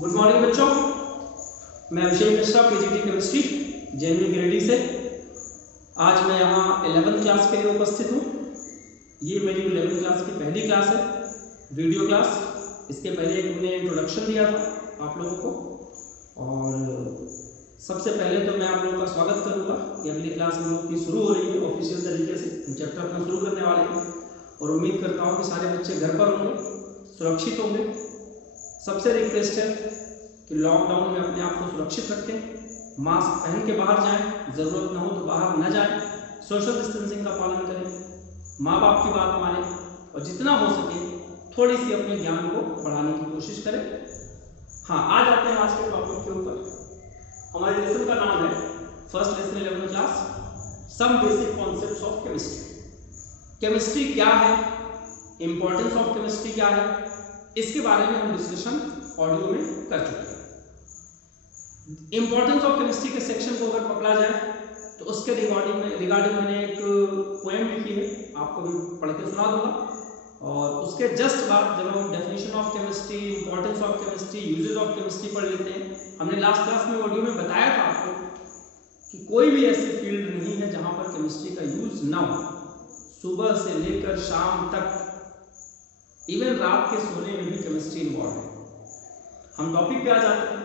Good morning बच्चों, मैं Abhishek Mishra PGT chemistry JNU Giridih से। आज मैं यहाँ 11th क्लास के लिए उपस्थित हूँ। ये मेरी 11th क्लास की पहली क्लास है, वीडियो क्लास। इसके पहले एक हमने इंट्रोडक्शन दिया था आप लोगों को, और सबसे पहले तो मैं आप लोगों का स्वागत करूँगा कि अगली क्लास हम लोग की शुरू हो रही है ऑफिशियल तरीके से। हम चैप्टर अपना शुरू करने वाले हैं और उम्मीद करता हूँ कि सारे बच्चे घर पर होंगे, सुरक्षित होंगे। सबसे रिक्वेस्ट है कि लॉकडाउन में अपने आप को सुरक्षित रखें, मास्क पहन के बाहर जाएं, ज़रूरत ना हो तो बाहर न जाएं, सोशल डिस्टेंसिंग का पालन करें, माँ बाप की बात मानें और जितना हो सके थोड़ी सी अपने ज्ञान को बढ़ाने की कोशिश करें। हाँ, आ जाते हैं आज के टॉपिक के ऊपर। हमारे लेसन का नाम है first lesson 11th class, some basic concepts of chemistry. Chemistry क्या है, इंपॉर्टेंस ऑफ केमिस्ट्री क्या है, इसके बारे में हम डिस्कशन ऑडियो में कर चुके हैं। इंपॉर्टेंस ऑफ केमिस्ट्री के सेक्शन को अगर पकड़ा जाए तो उसके रिगार्डिंग मैंने एक पोएम लिखी है, आपको भी पढ़ के सुना दूंगा। और उसके जस्ट बाद जब हम definition of chemistry, importance of chemistry, uses of chemistry पढ़ लेते हैं। हमने लास्ट क्लास में ऑडियो में बताया था आपको कि कोई भी ऐसी फील्ड नहीं है जहां पर केमिस्ट्री का यूज ना हो। सुबह से लेकर शाम तक, इवन रात के सोने में भी केमिस्ट्री इन्वॉल्व है। हम टॉपिक पे आ जाते हैं।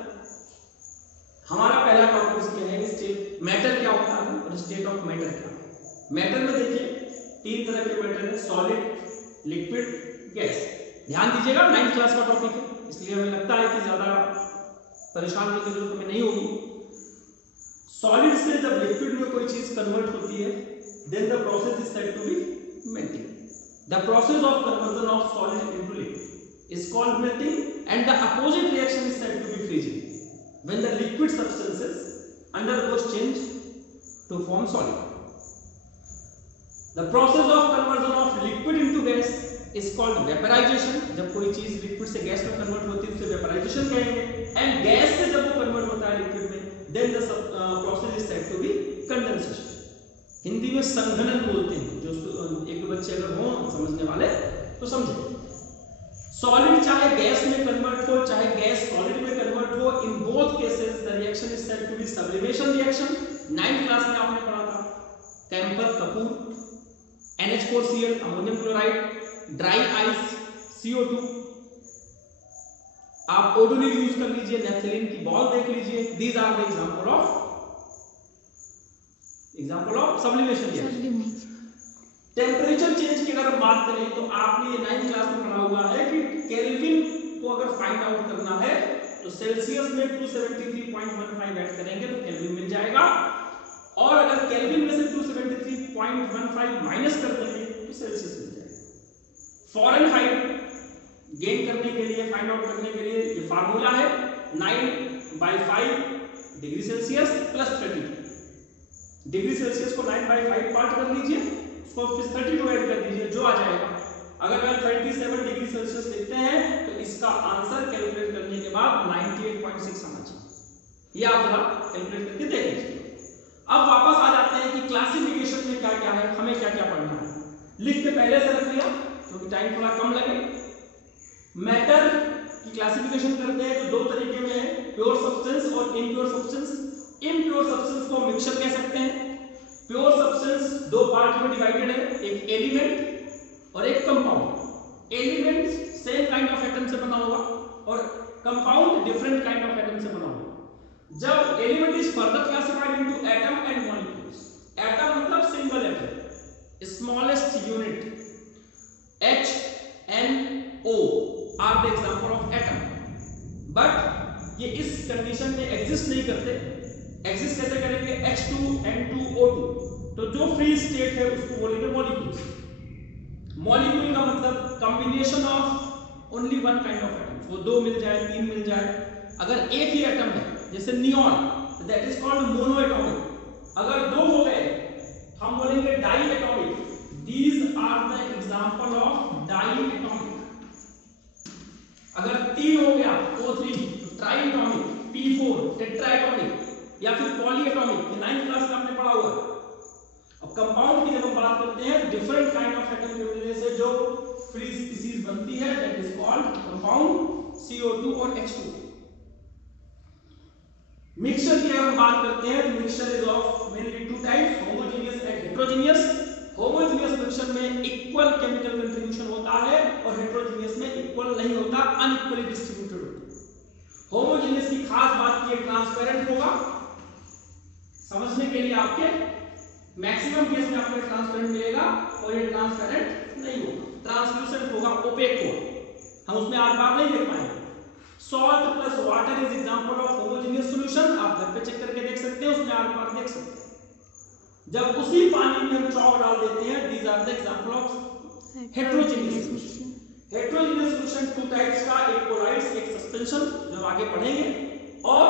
हमारा पहला टॉपिक इसमें है कि स्टेट मैटर क्या होता है और स्टेट ऑफ मैटर क्या है। मैटर में देखिए 3 तरह के मैटर है, सॉलिड, लिक्विड, गैस। ध्यान दीजिएगा, 9th क्लास का टॉपिक है, इसलिए हमें लगता है कि ज्यादा परेशान होने की जरूरत हमें नहीं होगी। सॉलिड से जब लिक्विड में कोई चीज कन्वर्ट होती है, then the process is said to be melting. The process of conversion of solid into liquid is called melting, and the opposite reaction is said to be freezing, when the liquid substances undergoes change to form solid. The process of conversion of liquid into gas is called vaporization. जब कोई चीज liquid से gas में convert होती है उसे vaporisation कहेंगे, and gas से जब वो कन्वर्ट होता है लिक्विड में, then the process is said to be condensation. Hindi में संघनन बोलते हैं, जो एक दो बच्चे अगर हों समझने वाले तो समझे। सॉलिड चाहे गैस में कन्वर्ट हो, चाहे गैस सॉलिड में कन्वर्ट हो, in both cases the reaction is said to be sublimation reaction. 9th class में आपने पढ़ा था कैंपर, कपूर, NH4Cl, ammonium chloride, dry ice, CO2। आप ओडोनिल यूज कर लीजिए, नेफ्थलीन की बॉल देख लीजिए। These are the example of sublimation reaction. Temperature change की अगर हम बात करें तो आपने ये 9th क्लास में पढ़ा हुआ है कि केल्विन को अगर फाइंड आउट करना है तो सेल्सियस में 273.15 ऐड करेंगे तो केल्विन मिल जाएगा, और अगर केल्विन में से 273.15 माइनस कर देंगे तो सेल्सियस मिल जाएगा। फ़ारेनहाइट गेन करने के लिए, फाइंड आउट करने के लिए ये फार्मूला है 9/5 degree Celsius plus 32 degree Celsius को 9/5 पार्ट कर लीजिए, उसको फिर 32 ऐड कर दीजिए, जो आ जाएगा। अगर मैं 37 डिग्री सेल्सियस लिखते हैं तो इसका आंसर कैलकुलेट करने के बाद 98.6 आना चाहिए। ये आप जरा कैलकुलेट करके देख लीजिए। अब वापस आ जाते हैं कि क्लासिफिकेशन में क्या क्या है, हमें क्या क्या पढ़ना है। लिख के पहले से रख लिया क्योंकि टाइम थोड़ा कम लगे। मैटर की क्लासिफिकेशन करते हैं तो 2 तरीके में है, प्योर सब्सटेंस और इम्प्योर सब्सटेंस। इम्प्योर सब्सटेंस को मिक्सचर कह सकते हैं। प्योर सब्सटेंस 2 पार्ट में डिवाइडेड है, एक एलिमेंट और एक compound. Element same kind of atom से बना होगा और compound different kind of atom से बना होगा। जब element is further classified into atom and molecules. Atom मतलब single atom, smallest unit, HNO are the example of atom. But ये इस कंडीशन में एग्जिस्ट नहीं करते। एग्जिस्ट कैसे करेंगे? H2N2O2। तो जो फ्री स्टेट है उसको बोलेंगे मॉलिक्यूल्स। मॉलिक्यूल का मतलब combination of only one kind of atoms, वो 2 मिल जाए, 3 मिल जाए। अगर एक ही एटम है जैसे neon, that is called monoatomic. अगर 2 हो गए हम बोलेंगे diatomic. These are the example of diatomic. अगर 3 हो गया O3 तो ट्राई एटॉमिक, P4 टेट्राएटॉमिक या फिर पॉलीएटॉमिक। 9th क्लास में आपने पढ़ा हुआ है। अब कंपाउंड की जब हम बात करते हैं, डिफरेंट काइंड ऑफ एटम की वजह से जो फ्री स्पीशीज बनती है, that is called compound, CO2 और H2। मिक्सचर की अगर हम बात करते हैं तो mixture is of mainly two types, homogeneous and heterogeneous. Homogeneous mixture में इक्वल केमिकल कंट्रीब्यूशन होता है और हेटेरोजेनियस में इक्वल नहीं होता, अनइक्वली डिस्ट्रीब्यूटेड होता है। होमोजेनियस की खास बात ये ट्रांसपेरेंट होगा, समझने के लिए आपके मैक्सिमम केस में आपको ट्रांसपेरेंट मिलेगा और ये ट्रांसपेरेंट नहीं होगा, ट्रांसल्यूसेंट होगा, ओपेक होगा, हम उसमें आर पार नहीं देख पाएंगे। Salt plus water is example of homogeneous solution, आप घर पे चेक करके देख सकते हैं, उसमें आर पार देख सकते हैं। जब उसी पानी में हम चौक डाल देते हैं, these are the example of heterogeneous solution. Heterogeneous solution two types का, एक कोलाइड्स एक सस्पेंशन, जो हम आगे पढ़ेंगे, और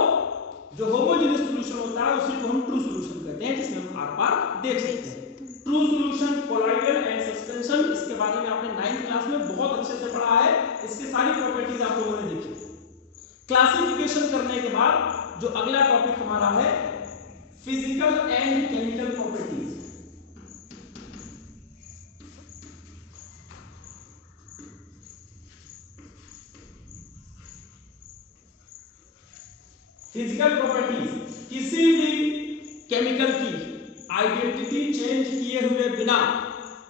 जो होमोजेनियस सॉल्यूशन होता है उसी को हम ट्रू सॉल्यूशन कहते हैं, जिसमें हम आर पार देख सकते हैं। True solution, colloidal and suspension, इसके बारे में आपने 9th क्लास में बहुत अच्छे से पढ़ा है, इसकी सारी प्रॉपर्टीज आप लोगों ने देखी। क्लासिफिकेशन करने के बाद जो अगला टॉपिक हमारा है physical and chemical properties. Physical properties, किसी भी केमिकल की आइडेंटिटी चेंज किए हुए बिना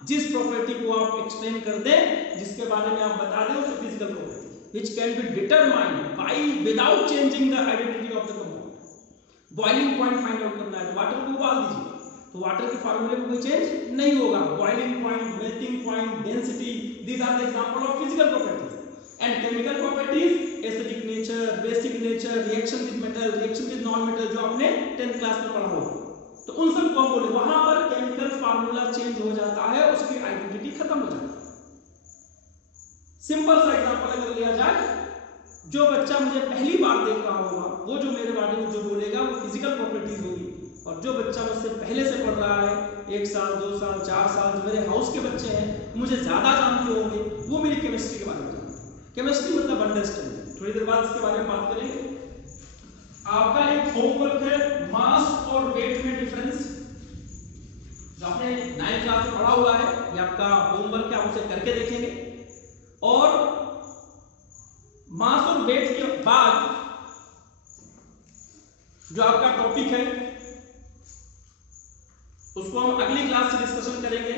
जिस प्रॉपर्टी को आप एक्सप्लेन कर दें, जिसके बारे में आप बता दें, उसे physical property which can be determined by without changing the identity of the compound. Boiling point find out करना है तो वाटर को उबाल दीजिए, तो वाटर के फार्मूले में कोई चेंज नहीं होगा। Boiling point, melting point, density, these are the example of physical properties. And chemical properties, acidic nature, basic nature, reaction with metal, reaction with non metal, जो आपने 10th क्लास में पढ़ा होगा, तो उन सब को बोले वहां पर केमिकल फार्मूला चेंज हो जाता है, उसकी आइडेंटिटी खत्म हो जाती है। सिंपल सा एग्जांपल अगर लिया जाए, जो बच्चा मुझे पहली बार देख रहा होगा वो जो मेरे बारे में जो बोलेगा वो फिजिकल प्रॉपर्टीज होगी, और जो बच्चा मुझसे पहले से पढ़ रहा है 1 साल 2 साल 4 साल, जो मेरे हाउस के बच्चे हैं मुझे ज्यादा जानते होंगे, वो मेरी केमिस्ट्री के बारे में जानते हैं। केमिस्ट्री मतलब अंडरस्टैंडिंग, थोड़ी देर बाद इसके बारे में बात करेंगे। आपका एक होमवर्क है मास और वेट में डिफरेंस, जो आपने 9th क्लास में पढ़ा हुआ है, ये आपका होमवर्क है, आप उसे करके देखेंगे। और मास और वेट के बाद जो आपका टॉपिक है उसको हम अगली क्लास से डिस्कशन करेंगे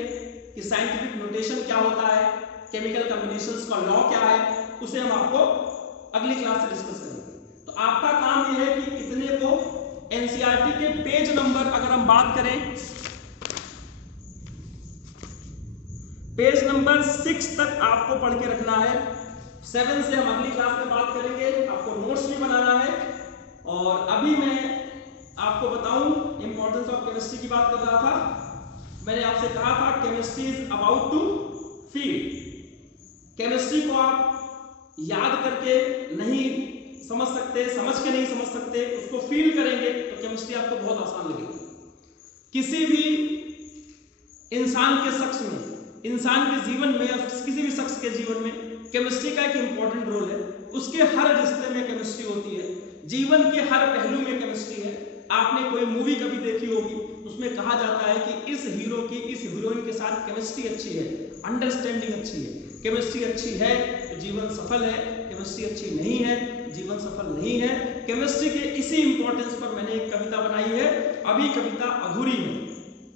कि साइंटिफिक नोटेशन क्या होता है, केमिकल कॉम्बिनेशंस का लॉ क्या है, उसे हम आपको अगली क्लास से डिस्कस करेंगे। तो आपका काम यह है कि इतने को एनसीईआरटी के पेज नंबर अगर हम बात करें, पेज नंबर 6 तक आपको पढ़ के रखना है। 7 से हम अगली क्लास में बात करेंगे, आपको नोट्स भी बनाना है। और अभी मैं आपको बताऊं इंपॉर्टेंस ऑफ केमिस्ट्री की बात कर रहा था, मैंने आपसे कहा था chemistry is about to feel. Chemistry को आप याद करके नहीं समझ सकते, समझ के नहीं समझ सकते, उसको फील करेंगे तो केमिस्ट्री आपको बहुत आसान लगेगी। किसी भी इंसान के शख्स में, इंसान के जीवन में, किसी भी शख्स के जीवन में केमिस्ट्री का एक इंपॉर्टेंट रोल है। उसके हर रिश्ते में केमिस्ट्री होती है, जीवन के हर पहलू में केमिस्ट्री है। आपने कोई मूवी कभी देखी होगी, उसमें कहा जाता है कि इस हीरो की इस हीरोइन के साथ केमिस्ट्री अच्छी है, अंडरस्टैंडिंग अच्छी है। केमिस्ट्री अच्छी है तो जीवन सफल है, केमिस्ट्री अच्छी नहीं है जीवन सफल नहीं है। केमिस्ट्री के इसी इंपॉर्टेंस पर मैंने एक कविता बनाई है, अभी कविता अधूरी है,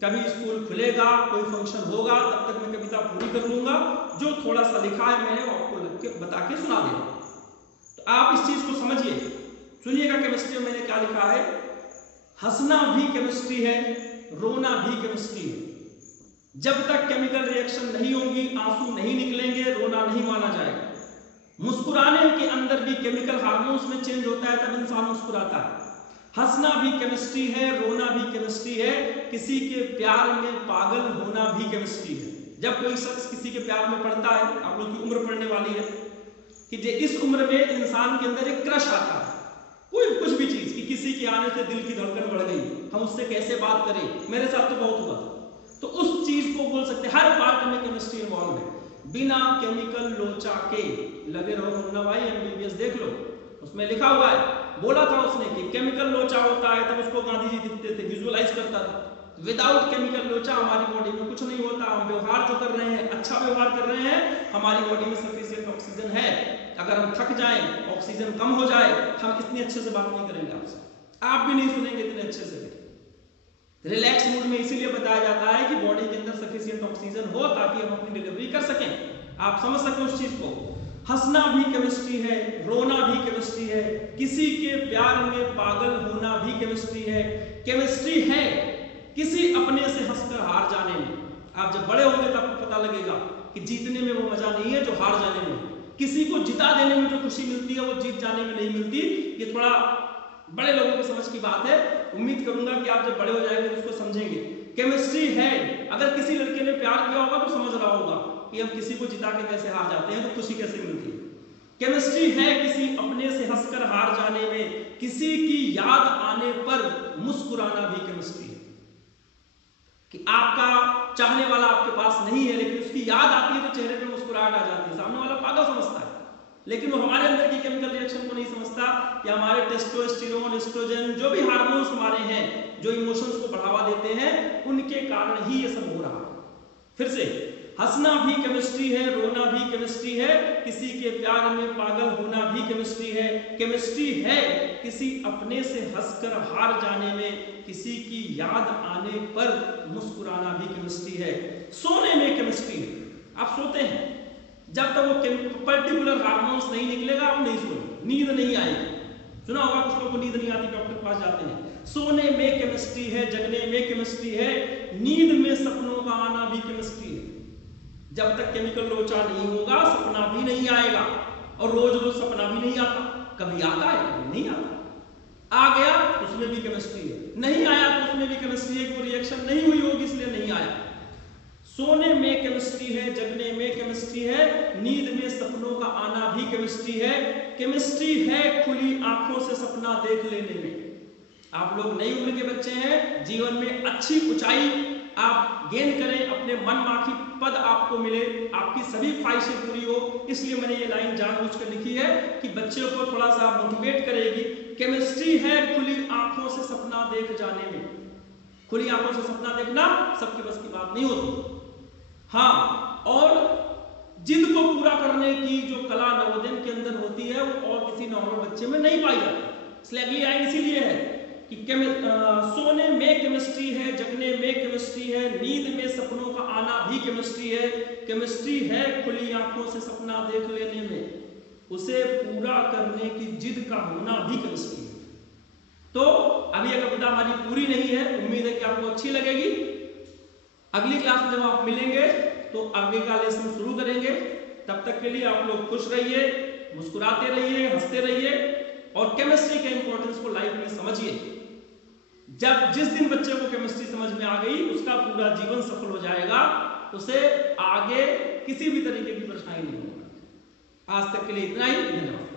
कभी स्कूल खुलेगा, कोई फंक्शन होगा, तब तक मैं कविता पूरी कर लूंगा। जो थोड़ा सा लिखा है मैंने आपको बता के सुना देगा, तो आप इस चीज को समझिए, सुनिएगा केमिस्ट्री में मैंने क्या लिखा है। हंसना भी केमिस्ट्री है, रोना भी केमिस्ट्री है। जब तक केमिकल रिएक्शन नहीं होगी, आंसू नहीं निकलेंगे, रोना नहीं माना जाएगा। मुस्कुराने के अंदर भी केमिकल हार्मोन्स में चेंज होता है, तब इंसान मुस्कुराता है। हंसना भी केमिस्ट्री है, रोना भी केमिस्ट्री है, किसी के प्यार में पागल होना भी केमिस्ट्री है। जब कोई शख्स किसी के प्यार में पड़ता है, आप लोग की उम्र पड़ने वाली है कि इस उम्र में इंसान के अंदर एक क्रश आता है, कोई कुछ भी चीज कि किसी के आने से दिल की धड़कन बढ़ गई, हम उससे कैसे बात करें, मेरे साथ तो बहुत हुआ था, तो उस चीज को बोल सकते हैं। हर पार्ट में केमिस्ट्री इन्वॉल्व है। बिना केमिकल लोचा के, लगे रहो मुन्ना भाई एमबीबीएस देख लो, उसमें लिखा हुआ है, बोला था उसने कि केमिकल लोचा होता है, तब उसको गांधी जी दिखते थे, विजुअलाइज करता था। विदाउट केमिकल लोचा हमारी बॉडी में कुछ नहीं होता। हम व्यवहार जो कर रहे हैं, अच्छा व्यवहार कर रहे हैं, हमारी बॉडी में सफिशिएंट ऑक्सीजन है। अगर हम थक जाएं, ऑक्सीजन कम हो जाए, हम इतने अच्छे से बात नहीं करेंगे आपसे। आप भी नहीं सुनेंगे इतने अच्छे से। रिलैक्स मूड में इसीलिए बताया जाता है कि बॉडी के अंदर सफिशिएंट ऑक्सीजन हो ताकि हम अपनी डिलीवरी कर सकें। आप समझ सकें उस चीज को। हंसना भी केमिस्ट्री है, रोना भी केमिस्ट्री है, किसी के प्यार में पागल होना भी केमिस्ट्री है। केमिस्ट्री है किसी अपने से हंसकर हार जाने में। आप जब बड़े होंगे तब आपको पता लगेगा कि जीतने में वो मजा नहीं है जो हार जाने में। किसी को जिता देने में जो खुशी मिलती है वो जीत जाने में नहीं मिलती। ये थोड़ा बड़े लोगों की समझ की बात है। उम्मीद करूंगा कि आप जब बड़े हो जाएंगे तो उसको समझेंगे। केमिस्ट्री है, अगर किसी लड़के ने प्यार किया होगा तो समझ रहा होगा कि हम किसी को जिता के कैसे हार जाते हैं, तो खुशी कैसे मिलती है। केमिस्ट्री है किसी अपने से हंसकर हार जाने में, किसी की याद आने पर मुस्कुराना भी केमिस्ट्री है। कि आपका चाहने वाला आपके पास नहीं है लेकिन उसकी याद आती है तो चेहरे पे मुस्कुराहट आ जाती है। सामने वाला पागल समझता है लेकिन वो हमारे अंदर की केमिकल रिएक्शन को नहीं समझता कि हमारे टेस्टोस्टेरोन, एस्ट्रोजन, जो भी हार्मोन्स हमारे हैं जो इमोशंस को बढ़ावा देते हैं, उनके कारण ही ये सब हो रहा है। फिर से, हंसना भी केमिस्ट्री है, रोना भी केमिस्ट्री है, किसी के प्यार में पागल होना भी केमिस्ट्री है। केमिस्ट्री है किसी अपने से हंसकर हार जाने में, किसी की याद आने पर मुस्कुराना भी केमिस्ट्री है। सोने में केमिस्ट्री है। आप सोते हैं, जब तक वो पर्टिकुलर हार्मोन्स नहीं निकलेगा आप नहीं सोएंगे, नींद नहीं आएगी। सुना होगा कुछ लोगों को नींद नहीं आती, डॉक्टर के पास जाते हैं। सोने में केमिस्ट्री है, जगने में केमिस्ट्री है, नींद में सपनों का आना भी केमिस्ट्री है। जब तक केमिकल लोचा नहीं होगा सपना भी नहीं आएगा। और रोज रोज सपना भी नहीं आता, कभी आता है कभी नहीं आता। आ गया उसमें भी केमिस्ट्री है, नहीं आया तो उसमें भी केमिस्ट्री है। कोई रिएक्शन नहीं हुई होगी इसलिए नहीं आया। सोने में केमिस्ट्री है, जगने में केमिस्ट्री है, नींद में सपनों का आना भी केमिस्ट्री है। केमिस्ट्री है खुली आंखों से सपना देख लेने में। आप लोग नई उम्र के बच्चे हैं, जीवन में अच्छी ऊंचाई आप गेन करें, अपने मनमाखी पद आपको मिले, आपकी सभी ख्वाहिशें पूरी हो, इसलिए मैंने ये लाइन जानबूझकर लिखी है कि बच्चों को थोड़ा सा मोटिवेट करेगी। केमिस्ट्री है खुली आंखों से सपना देख जाने में। खुली आंखों से सपना देखना सबकी बस की बात नहीं होती। हाँ, और जिद को पूरा करने की जो कला नवोदय के अंदर होती है वो और किसी नॉर्मल बच्चे में नहीं पाई जाती। इसलिए अगली लाइन इसीलिए है कि सोने में केमिस्ट्री है, जगने में केमिस्ट्री है, नींद में सपनों का आना भी केमिस्ट्री है। केमिस्ट्री है खुली आंखों से सपना देख लेने में, उसे पूरा करने की जिद का होना भी केमिस्ट्री है। तो अभी यह कविता हमारी पूरी नहीं है, उम्मीद है कि आपको अच्छी लगेगी। अगली क्लास में जब आप मिलेंगे तो आगे का लेसन शुरू करेंगे। तब तक के लिए आप लोग खुश रहिए, मुस्कुराते रहिए, हंसते रहिए और केमिस्ट्री के इंपॉर्टेंस को लाइफ में समझिए। जिस दिन बच्चे को केमिस्ट्री समझ में आ गई उसका पूरा जीवन सफल हो जाएगा, उसे आगे किसी भी तरीके की परेशानी नहीं होगी। आज तक के लिए इतना ही, धन्यवाद।